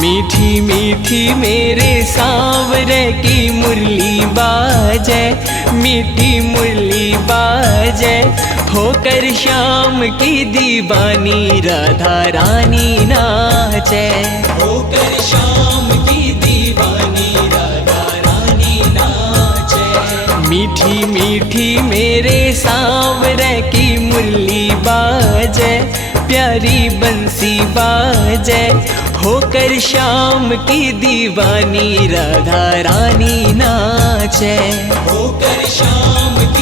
मीठी मीठी मेरे सांवरे की मुरली बाजे, मीठी मुरली बाजे, होकर श्याम की दीवानी राधा रानी नाचे, होकर श्याम की दीवानी राधा रानी नाचे। मीठी मीठी मेरे सांवरे की मुरली बाजे, प्यारी बंसी बाजे, होकर श्याम की दीवानी राधा रानी नाचे, होकर श्याम की